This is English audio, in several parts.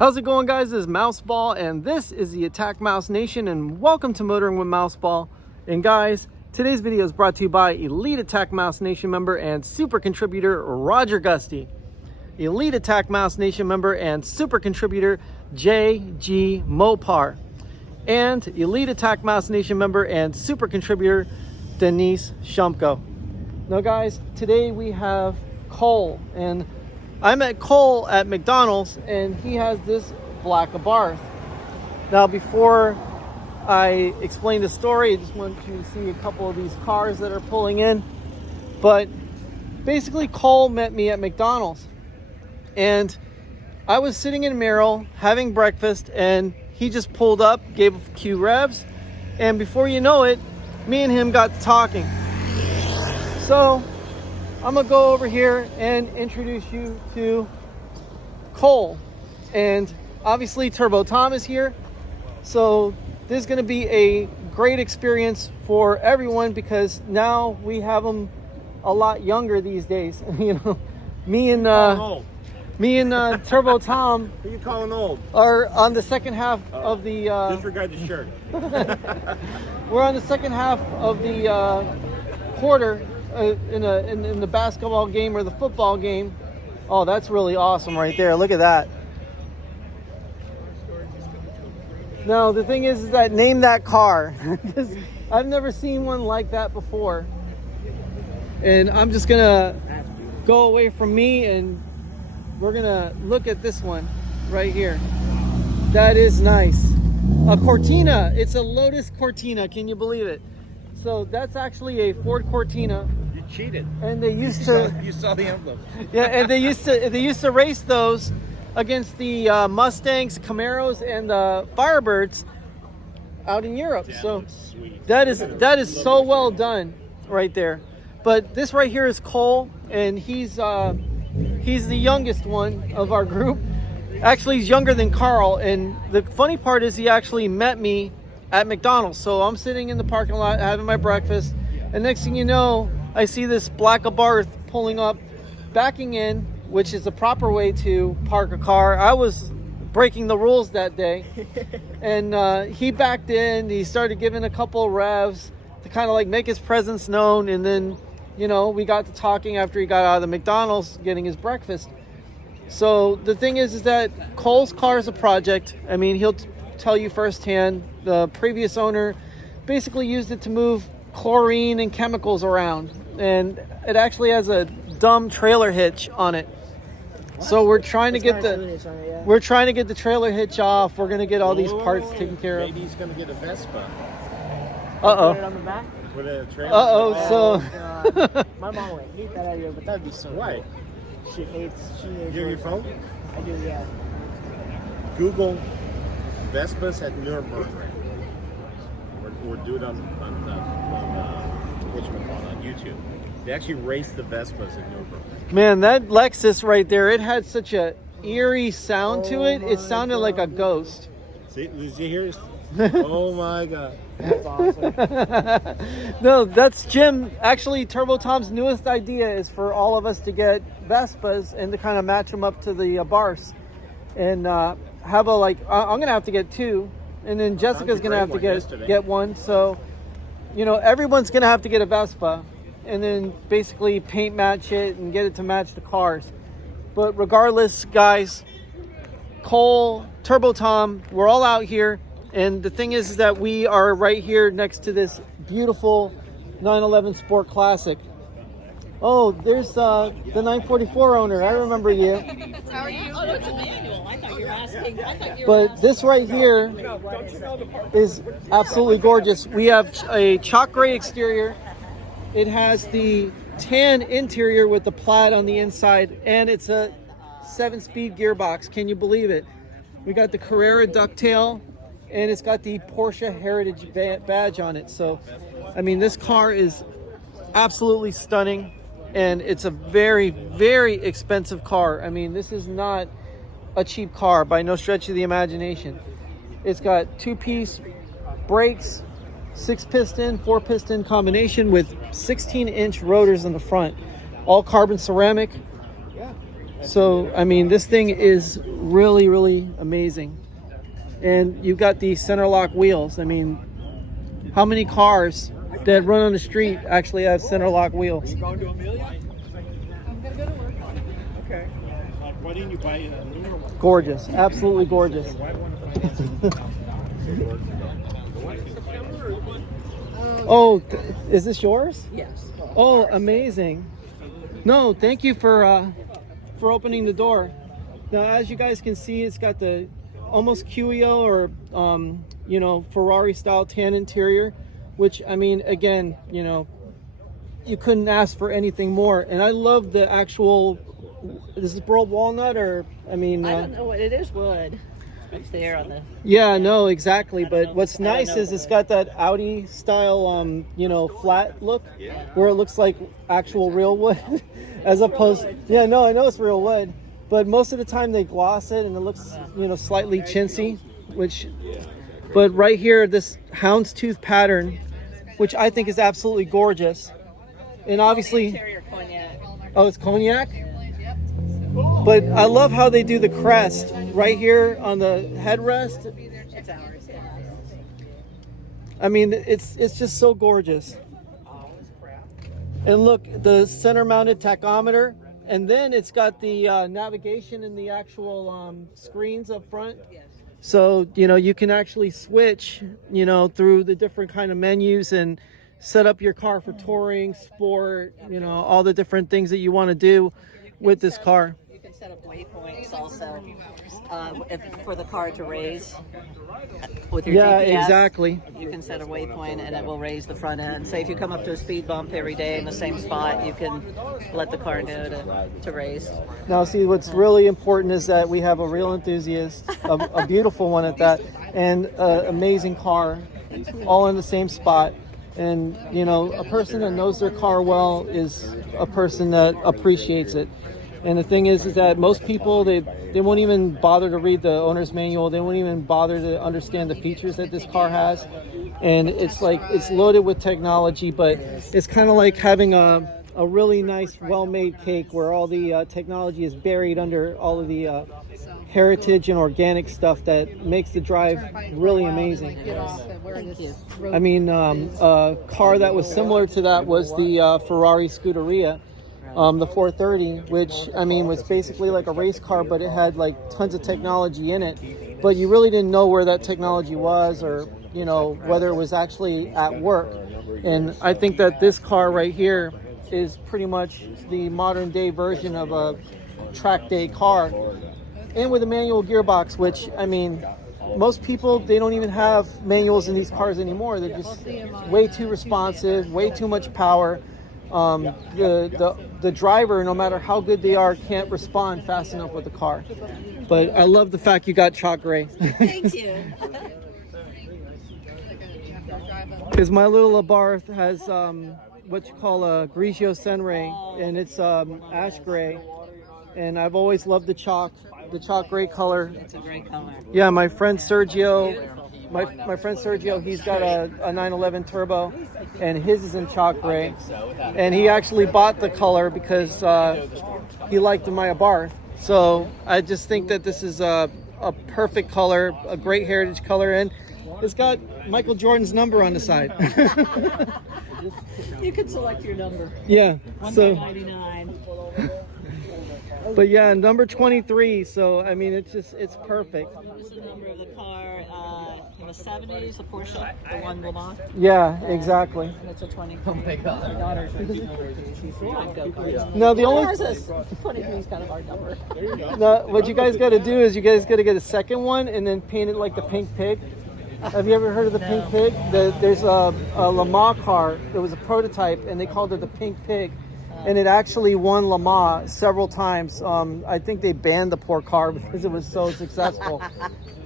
How's it going, guys? This is Mouseball, and this is the AttackMouse Nation, and welcome to Motoring with Mouseball. And guys, today's video is brought to you by Elite AttackMouse Nation member and super contributor Roger Gusty, Elite AttackMouse Nation member and super contributor JG Mopar, and Elite AttackMouse Nation member and super contributor Denise Shumko. Now guys, today we have Cole, and I met Cole at McDonald's, and he has this black Abarth. Now, before I explain the story, I just want you to see a couple of these cars that are pulling in. But basically, Cole met me at McDonald's, and I was sitting in Merrill having breakfast, and he just pulled up, gave a few revs, and before you know it, me and him got to talking. So I'm gonna go over here and introduce you to Cole, and obviously Turbo Tom is here, so this is gonna be a great experience for everyone because now we have them a lot younger these days. You know, me and Turbo Tom Who you calling old? are on the second half of the Disregard the shirt. we're on the second half of the quarter in the basketball game or the football game. Oh, that's really awesome right there. Look at that. Now the thing is that name that car, because I've never seen one like that before. And I'm just gonna go away from me and we're gonna look at this one right here. That is nice. A Cortina. It's a Lotus Cortina. Can you believe it? So that's actually a Ford Cortina. You cheated. And they used to. You saw the emblem. Yeah, and they used to race those against the Mustangs, Camaros, and the Firebirds out in Europe. That so looks sweet. that is so well done right there. But this right here is Cole, and he's the youngest one of our group. Actually, he's younger than Carl. And the funny part is he actually met me at McDonald's. So I'm sitting in the parking lot having my breakfast, and next thing you know, I see this black Abarth pulling up, backing in, which is the proper way to park a car. I was breaking the rules that day, and he backed in. He started giving a couple of revs to kind of like make his presence known, and then, you know, we got to talking after he got out of the McDonald's getting his breakfast. So the thing is that Cole's car is a project. I mean, he'll tell you firsthand. The previous owner basically used it to move chlorine and chemicals around, and it actually has a dumb trailer hitch on it. What? So we're trying to get the trailer hitch off. We're gonna get all these parts taken care of. Maybe he's gonna get a Vespa. Uh-oh. Put it on the back? With a trailer. So my mom would hate that idea, but that'd be so Why? cool. She hates You have your phone? I do, yeah. Google Vespas at Nürburgring. Or do it on YouTube. They actually race the Vespas at Nürburgring. man, that Lexus right there, it had such a eerie sound to it. It sounded like a ghost. See, did you hear? Oh my God. That's awesome. No, that's Jim. Actually, Turbo Tom's newest idea is for all of us to get Vespas and to kind of match them up to the Abarths, and have a I'm gonna have to get two, and then Jessica's gonna have to get one. So, you know, everyone's gonna have to get a Vespa, and then basically paint match it and get it to match the cars. But regardless, guys, Cole, Turbo Tom, we're all out here. And the thing is that we are right here next to this beautiful 911 Sport Classic. Oh, there's the 944 owner. I remember you. How are you? Oh, it's Emmanuel. I thought you were asking. But this right here is absolutely gorgeous. We have a chalk gray exterior. It has the tan interior with the plaid on the inside, and it's a 7-speed gearbox. Can you believe it? We got the Carrera ducktail, and it's got the Porsche Heritage badge on it. So, I mean, this car is absolutely stunning, and it's a very, very expensive car. I mean, this is not a cheap car by no stretch of the imagination. It's got 2-piece brakes, 6-piston, 4-piston combination with 16-inch rotors in the front, all carbon ceramic. So, I mean, this thing is really, really amazing. And you've got the center lock wheels. I mean, how many cars that run on the street actually have center lock wheels? Going to Amelia? I'm gonna go to work. Okay. Why didn't you buy a newer one? Gorgeous, absolutely gorgeous. Oh, is this yours? Yes. Oh, amazing. No, thank you for opening the door. Now, as you guys can see, it's got the almost QEO or you know, Ferrari style tan interior, which, I mean, again, you know, you couldn't ask for anything more. And I love the actual, this is burled walnut, or I mean, I don't know what it is. Wood. It's there on the. yeah, no, exactly. But know. what's I don't nice know is it's got that Audi style, you know, flat look, where it looks like actual real wood, as opposed. Yeah, no, I know it's real wood, but most of the time they gloss it and it looks, you know, slightly chintzy, which. But right here, this houndstooth pattern, which I think is absolutely gorgeous, and obviously, Interior cognac. oh, it's cognac. But I love how they do the crest right here on the headrest. It's ours. Yeah. I mean, it's just so gorgeous. And look, the center mounted tachometer, and then it's got the navigation in the actual screens up front. So, you know, you can actually switch, you know, through the different kind of menus and set up your car for touring, sport, you know, all the different things that you want to do with this car. You can set up waypoints also for the car to raise with your Yeah, GPS. exactly. You can set a waypoint and it will raise the front end. Say if you come up to a speed bump every day in the same spot, you can let the car know to raise. Now, see, what's really important is that we have a real enthusiast, a beautiful one at that, and an amazing car, all in the same spot. And, you know, a person that knows their car well is a person that appreciates it. And the thing is that most people, they won't even bother to read the owner's manual. They won't even bother to understand the features that this car has. And it's like, it's loaded with technology, but it's kind of like having a really nice, well-made cake where all the technology is buried under all of the heritage and organic stuff that makes the drive really amazing. Thank you. I mean, a car that was similar to that was the Ferrari Scuderia, the 430, which, I mean, was basically like a race car, but it had like tons of technology in it. But you really didn't know where that technology was, or, you know, whether it was actually at work. And I think that this car right here is pretty much the modern day version of a track day car, and with a manual gearbox, which, I mean, most people, they don't even have manuals in these cars anymore. They're just way too responsive, way too much power. The driver, no matter how good they are, can't respond fast enough with the car. But I love the fact you got chalk gray. Thank you. Because my little Abarth has what you call a Grigio Senray, and it's ash gray. And I've always loved the chalk gray color. It's a great color. Yeah, my friend Sergio, my friend Sergio, he's got a 911 Turbo, and his is in chalk gray. And he actually bought the color because he liked my Abarth. So I just think that this is a perfect color, a great heritage color, and it's got Michael Jordan's number on the side. You can select your number. Yeah. So. 199. But yeah, number 23. So I mean, it's perfect. This is the number of the car in the 70s, the Porsche, the one Le Mans. Yeah, exactly. And it's a 20. Oh my God. My daughter's Now the only Ours is 23's kind of our number. now, what you guys got to do is you guys got to get a second one and then paint it like the Pink Pig. Have you ever heard of the Pink Pig? There's a Le Mans car. There was a prototype, and they called it the Pink Pig. And it actually won Le Mans several times. I think they banned the poor car because it was so successful.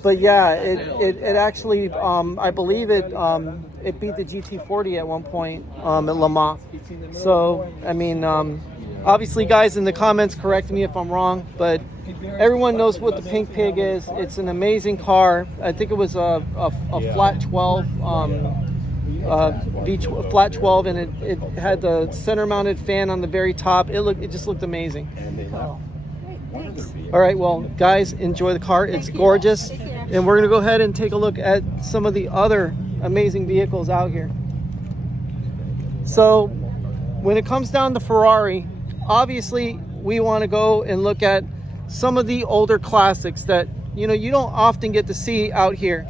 But yeah, it actually, I believe it beat the GT40 at one point at Le Mans. So, I mean, obviously, guys, in the comments, correct me if I'm wrong, but everyone knows what the Pink Pig is. It's an amazing car. I think it was a flat 12. Flat 12, and it had the center mounted fan on the very top. It just looked amazing. All right, well, guys, enjoy the car. It's gorgeous. And we're going to go ahead and take a look at some of the other amazing vehicles out here. So when it comes down to Ferrari, obviously we want to go and look at some of the older classics that, you know, you don't often get to see out here.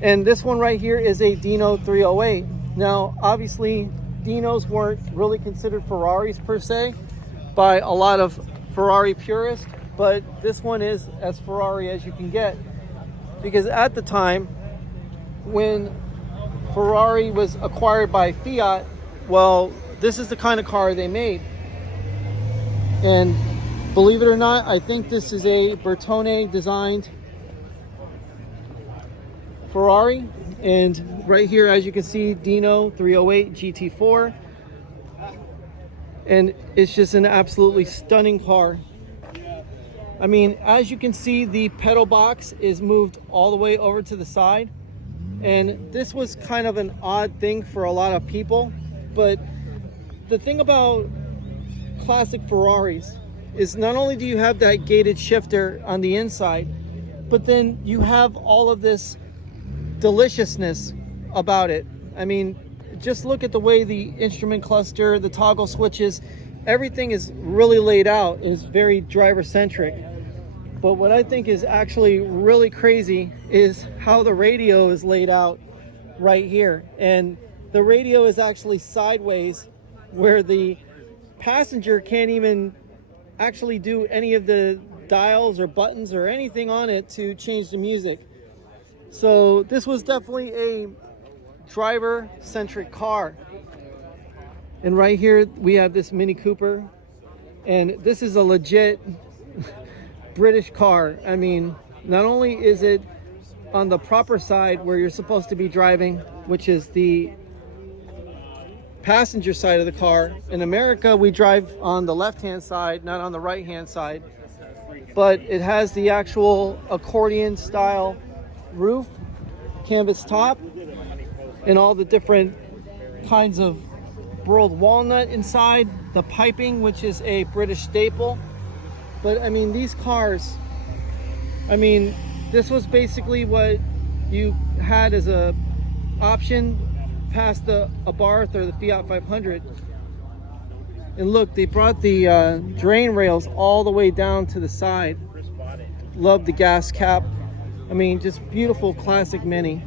And this one right here is a Dino 308. Now, obviously, Dinos weren't really considered Ferraris per se by a lot of Ferrari purists, but this one is as Ferrari as you can get, because at the time when Ferrari was acquired by Fiat, well, this is the kind of car they made. And believe it or not, I think this is a Bertone designed Ferrari. And right here, as you can see, Dino 308 GT4. And it's just an absolutely stunning car. I mean, as you can see, the pedal box is moved all the way over to the side. And this was kind of an odd thing for a lot of people. But the thing about classic Ferraris is not only do you have that gated shifter on the inside, but then you have all of this deliciousness about it. I mean, just look at the way the instrument cluster, the toggle switches, everything is really laid out. It's very driver centric. But what I think is actually really crazy is how the radio is laid out right here. And the radio is actually sideways, where the passenger can't even actually do any of the dials or buttons or anything on it to change the music. So this was definitely a driver-centric car. And right here we have this Mini Cooper, and this is a legit British car. I mean, not only is it on the proper side where you're supposed to be driving, which is the passenger side of the car. In America, we drive on the left-hand side, not on the right-hand side. But it has the actual accordion style roof, canvas top, and all the different kinds of burled walnut inside, the piping, which is a British staple. But I mean, these cars, I mean, this was basically what you had as a option past the Abarth or the Fiat 500. And look, they brought the drain rails all the way down to the side. Love the gas cap. I mean, just beautiful classic Mini.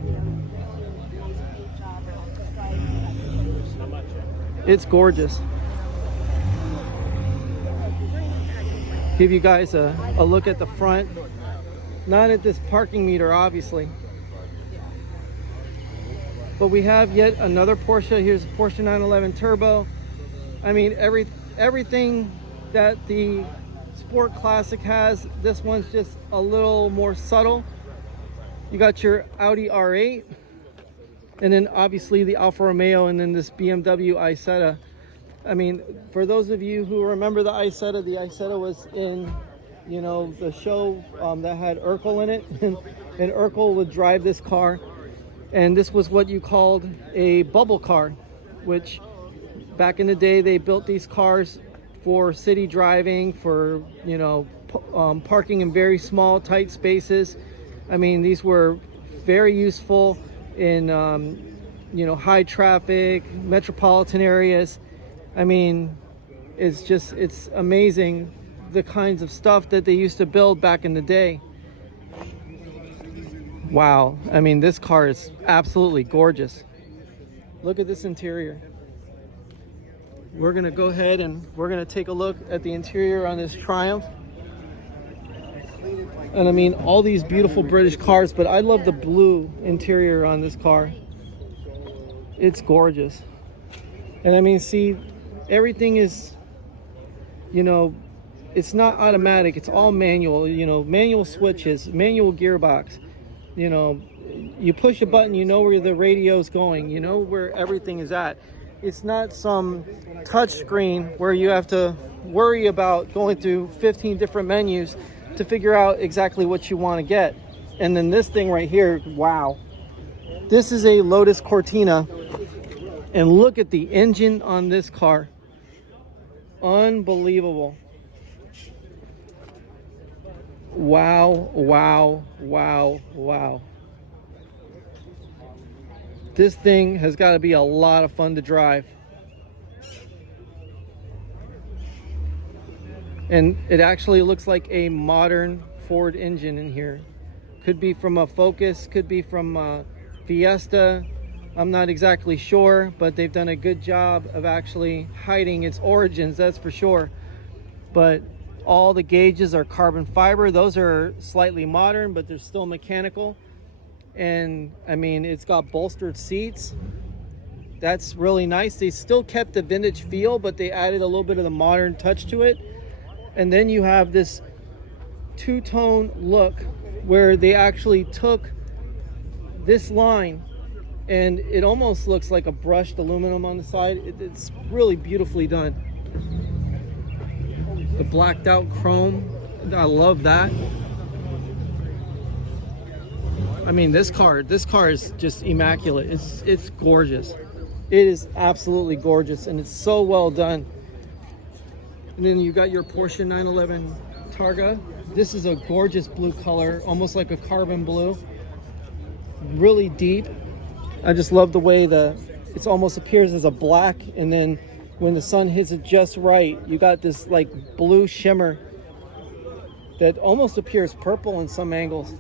It's gorgeous. Give you guys a look at the front. Not at this parking meter, obviously. But we have yet another Porsche. Here's a Porsche 911 Turbo. I mean, everything that the Sport Classic has, this one's just a little more subtle. You got your Audi R8, and then obviously the Alfa Romeo, and then this BMW Isetta. I mean, for those of you who remember the Isetta was in, you know, the show that had Urkel in it, and Urkel would drive this car, and this was what you called a bubble car, which back in the day they built these cars for city driving, for, you know, parking in very small tight spaces. I mean, these were very useful in you know, high traffic metropolitan areas. I mean, it's amazing the kinds of stuff that they used to build back in the day. Wow, I mean, this car is absolutely gorgeous. Look at this interior. We're gonna go ahead and we're gonna take a look at the interior on this Triumph. And I mean, all these beautiful British cars, but I love the blue interior on this car. It's gorgeous. And I mean, see, everything is, you know, it's not automatic, it's all manual, you know, manual switches, manual gearbox. You know, you push a button, you know where the radio's going, you know where everything is at. It's not some touch screen where you have to worry about going through 15 different menus to figure out exactly what you want to get. And then this thing right here, wow. This is a Lotus Cortina, and look at the engine on this car. Unbelievable. Wow, wow, wow, wow. This thing has got to be a lot of fun to drive. And it actually looks like a modern Ford engine in here. Could be from a Focus, could be from a Fiesta. I'm not exactly sure, but they've done a good job of actually hiding its origins, that's for sure. But all the gauges are carbon fiber. Those are slightly modern, but they're still mechanical. And I mean, it's got bolstered seats. That's really nice. They still kept the vintage feel, but they added a little bit of the modern touch to it. And then you have this two-tone look where they actually took this line and it almost looks like a brushed aluminum on the side. It's really beautifully done. The blacked out chrome, I love that. I mean, this car is just immaculate. It's gorgeous. It is absolutely gorgeous, and it's so well done. And then you got your Porsche 911 Targa. This is a gorgeous blue color, almost like a carbon blue. Really deep. I just love the way it almost appears as a black, and then when the sun hits it just right, you got this like blue shimmer that almost appears purple in some angles.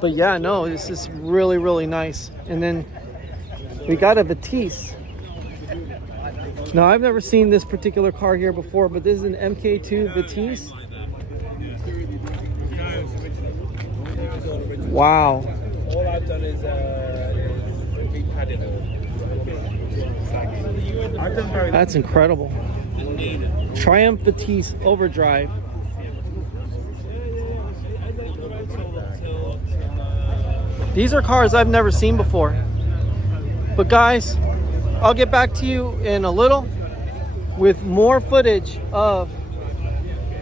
But yeah, no, this is really, really nice. And then we got a Vitesse. Now, I've never seen this particular car here before, but this is an MK2 Vitesse. Wow. All I've done is repadded it. That's incredible. Triumph Vitesse Overdrive. These are cars I've never seen before. But guys, I'll get back to you in a little with more footage of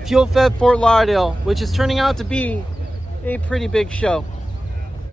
Fuel Fed Fort Lauderdale, which is turning out to be a pretty big show.